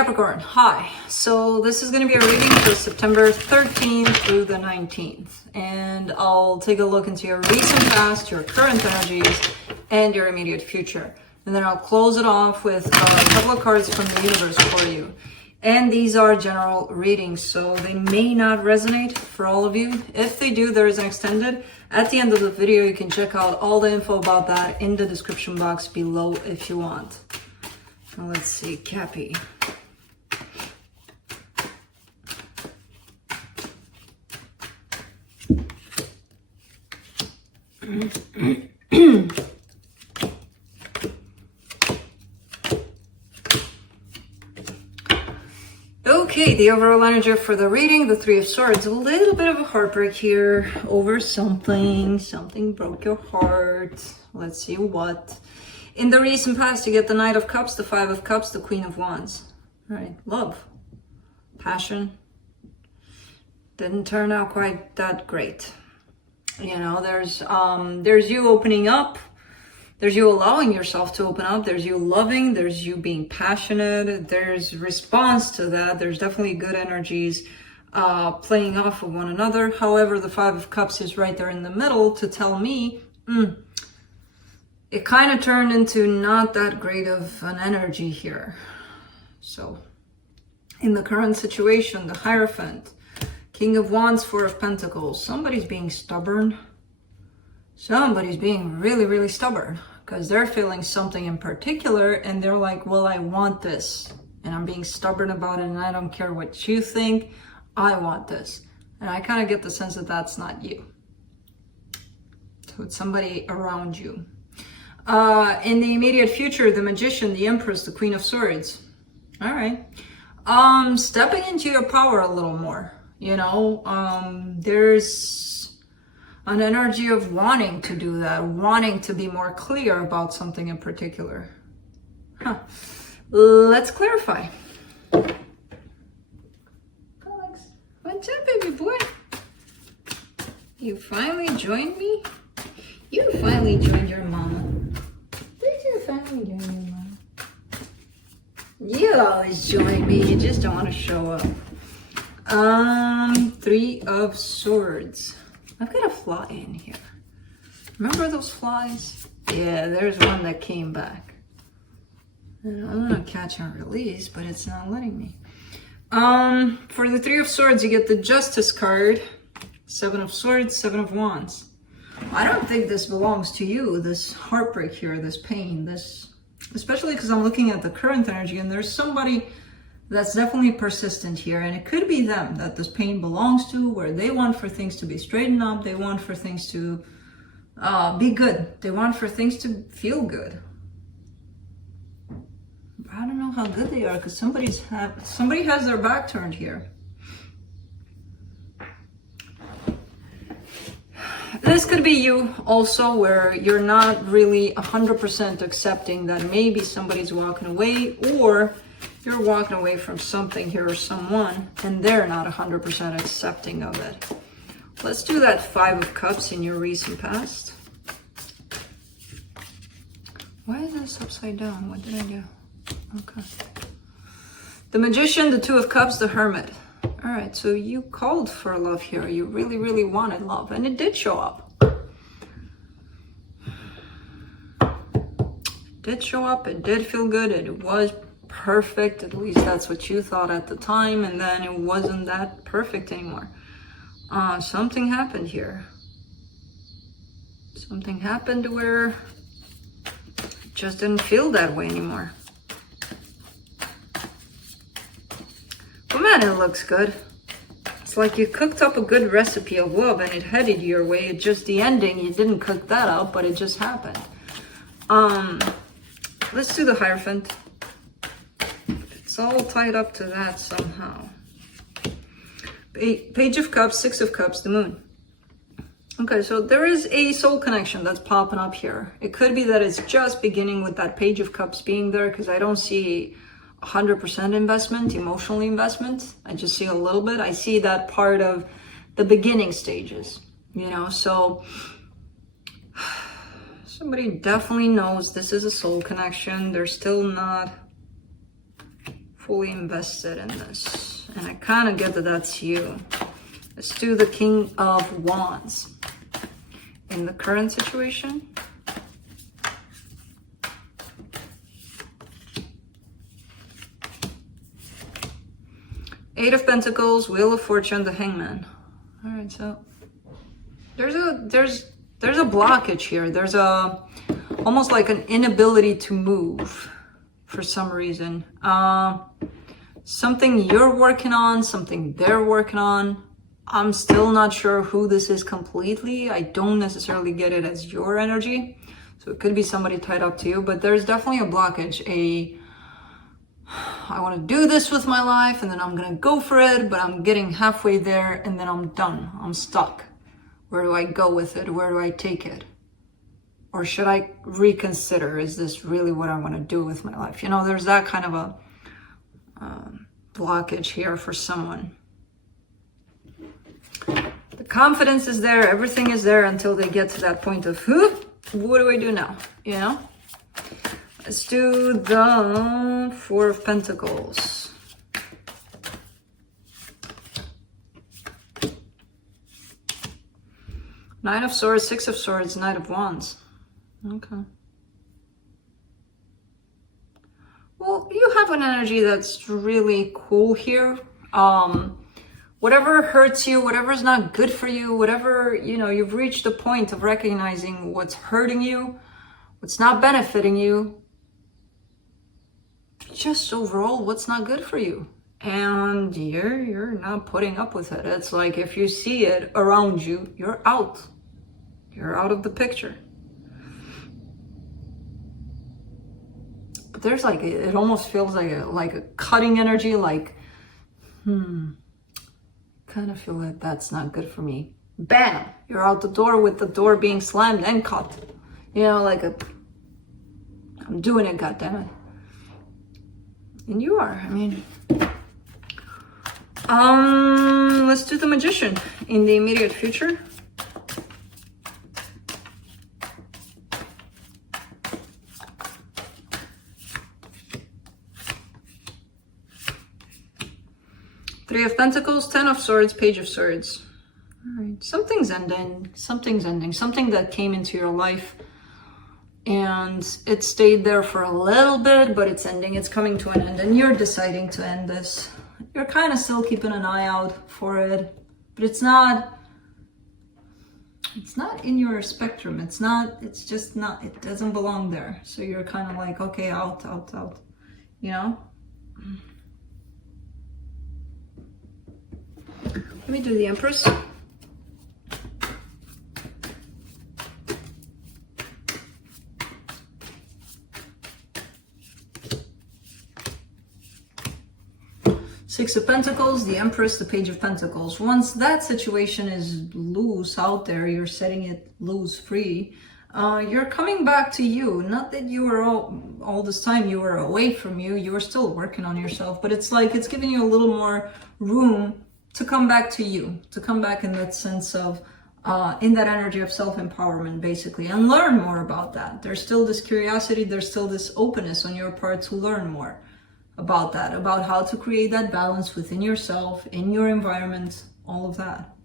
Capricorn, hi. So this is going to be a reading for September 13th through the 19th. And I'll take a look into your recent past, your current energies, and your immediate future. And then I'll close it off with a couple of cards from the universe for you. And these are general readings, so they may not resonate for all of you. If they do, there is an extended. At the end of the video, you can check out all the info about that in the description box below if you want. Now let's see, Cappy. Okay, the overall energy for the reading, the Three of Swords. A little bit of a heartbreak here over something. Something broke your heart. Let's see what. In the recent past, you get the Knight of Cups, the Five of Cups, the Queen of Wands. All right, love, passion. Didn't turn out quite that great. You know, there's you opening up. There's you allowing yourself to open up. There's you loving. There's you being passionate. There's response to that. There's definitely good energies playing off of one another. However, the Five of Cups is right there in the middle to tell me, it kind of turned into not that great of an energy here. So, in the current situation, the Hierophant, King of Wands, Four of Pentacles. Somebody's being stubborn. Somebody's being really, really stubborn because they're feeling something in particular and they're like, well, I want this and I'm being stubborn about it and I don't care what you think. I want this. And I kind of get the sense that that's not you. So it's somebody around you. In the immediate future, the Magician, the Empress, the Queen of Swords. All right. Stepping into your power a little more. You know, there's an energy of wanting to do that, wanting to be more clear about something in particular. Let's clarify. Alex, what's up, baby boy? You finally joined me? You finally joined your mama. Did you finally join your mama? You always join me, you just don't want to show up. Three of Swords. I've got a fly in here. Remember those flies? Yeah, there's one that came back. And I want to catch and release, but it's not letting me. For the Three of Swords, you get the Justice card. Seven of Swords, Seven of Wands. I don't think this belongs to you, this heartbreak here, this pain, this... Especially because I'm looking at the current energy and there's somebody that's definitely persistent here, and it could be them that this pain belongs to, where they want for things to be straightened up, they want for things to be good, they want for things to feel good. I don't know how good they are because somebody has their back turned here. This could be you also, where you're not really 100% accepting that maybe somebody's walking away, or you're walking away from something here or someone and they're not 100% accepting of it. Let's do that Five of Cups in your recent past. Why is this upside down? What did I do? Okay. The Magician, the Two of Cups, the Hermit. All right, so you called for love here. You really, really wanted love, and it did show up. It did show up. It did feel good. It was perfect. At least that's what you thought at the time, and then it wasn't that perfect anymore. Something happened here. Something happened where it just didn't feel that way anymore. But man, it looks good. It's like you cooked up a good recipe of love and it headed your way. It just, the ending, you didn't cook that up, but it just happened. Let's do the Hierophant. It's all tied up to that somehow. Page of Cups, Six of Cups, the Moon. Okay, so there is a soul connection that's popping up here. It could be that it's just beginning with that Page of Cups being there, because I don't see 100% investment, emotional investment. I just see a little bit. I see that part of the beginning stages, you know, so somebody definitely knows this is a soul connection. They're still not fully invested in this. And I kind of get that that's you. Let's do the King of Wands. In the current situation. Eight of Pentacles, Wheel of Fortune, the Hangman. All right, so there's a blockage here. There's almost like an inability to move for some reason. Something you're working on, something they're working on. I'm still not sure who this is completely. I don't necessarily get it as your energy. So it could be somebody tied up to you, but there's definitely a blockage. I want to do this with my life and then I'm going to go for it, but I'm getting halfway there and then I'm done. I'm stuck. Where do I go with it? Where do I take it? Or should I reconsider? Is this really what I want to do with my life? You know, there's that kind of a blockage here for someone. The confidence is there. Everything is there until they get to that point of, what do I do now? You know? Let's do the Four of Pentacles. Nine of Swords, Six of Swords, Knight of Wands. Okay. Well, you have an energy that's really cool here. Whatever hurts you, whatever's not good for you, whatever, you know, you've reached the point of recognizing what's hurting you, what's not benefiting you, just overall what's not good for you. And you're not putting up with it. It's like if you see it around you, you're out. You're out of the picture. But there's like, it almost feels like a cutting energy, like, kind of feel like that's not good for me. Bam! You're out the door with the door being slammed and cut. You know, like I'm doing it, goddammit. And you are, I mean. Let's do the Magician in the immediate future. Three of Pentacles, Ten of Swords, Page of Swords. All right, something's ending. Something's ending. Something that came into your life and it stayed there for a little bit, but it's ending. It's coming to an end, and you're deciding to end this. You're kind of still keeping an eye out for it, but it's not in your spectrum. It's just not, it doesn't belong there. So you're kind of like, okay, out, you know? Let me do the Empress. Six of Pentacles, the Empress, the Page of Pentacles. Once that situation is loose out there, you're setting it loose, free, you're coming back to you. Not that you were all this time you were away from you. You were still working on yourself, but it's like it's giving you a little more room to come back to you, to come back in that sense of, in that energy of self-empowerment, basically, and learn more about that. There's still this curiosity, there's still this openness on your part to learn more about that, about how to create that balance within yourself, in your environment, all of that.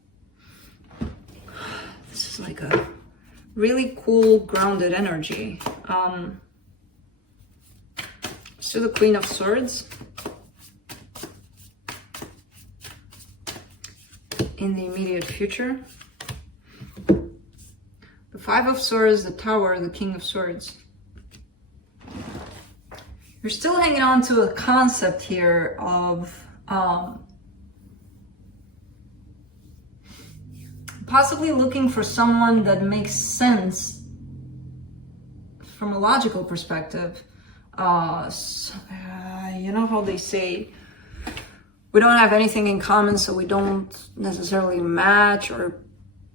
This is like a really cool, grounded energy. Let's do the Queen of Swords. In the immediate future. The Five of Swords, the Tower, the King of Swords. You're still hanging on to a concept here of possibly looking for someone that makes sense from a logical perspective. You know how they say, we don't have anything in common, so we don't necessarily match, or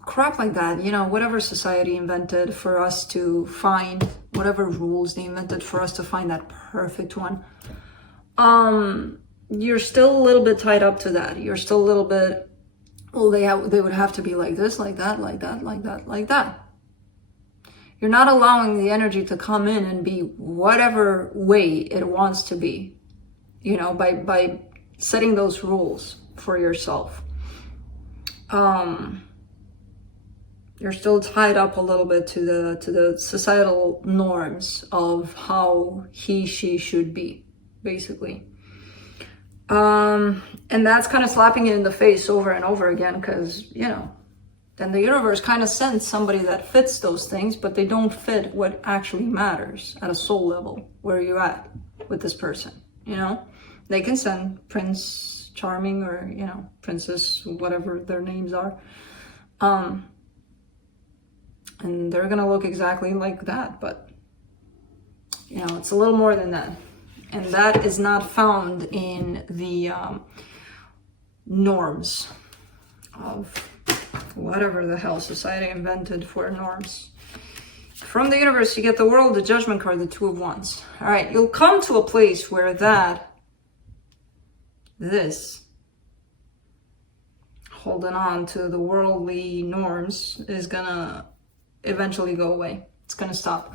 crap like that. You know, whatever society invented for us to find, whatever rules they invented for us to find that perfect one. You're still a little bit tied up to that. You're still a little bit, well, they would have to be like this, like that, like that, like that, like that. You're not allowing the energy to come in and be whatever way it wants to be. you know, by setting those rules for yourself. You're still tied up a little bit to the societal norms of how he, she should be, basically. And that's kind of slapping it in the face over and over again, because, you know, then the universe kind of sends somebody that fits those things, but they don't fit what actually matters at a soul level, where you're at with this person, you know? They can send Prince Charming or, you know, Princess, whatever their names are. And they're gonna look exactly like that, but, you know, it's a little more than that. And that is not found in the norms of whatever the hell society invented for norms. From the universe, you get the World, the Judgment card, the Two of Wands. All right, you'll come to a place where this holding on to the worldly norms is gonna eventually go away. It's gonna stop.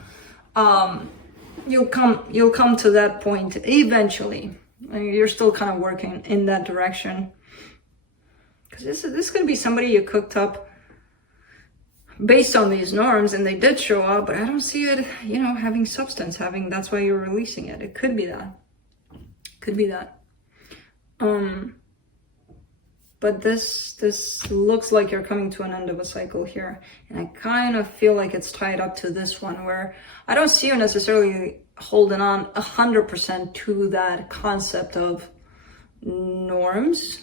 You'll come to that point eventually. You're still kind of working in that direction, because this is going to be somebody you cooked up based on these norms, and they did show up, but I don't see it, you know, having substance, that's why you're releasing it. It could be that. But this looks like you're coming to an end of a cycle here. And I kind of feel like it's tied up to this one, where I don't see you necessarily holding on 100% to that concept of norms.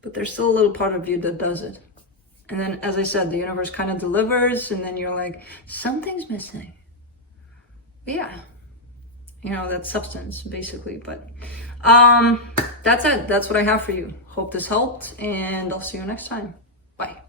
But there's still a little part of you that does it. And then, as I said, the universe kind of delivers, and then you're like, something's missing. But yeah. You know, that substance, basically. But that's it. That's what I have for you. Hope this helped, and I'll see you next time. Bye.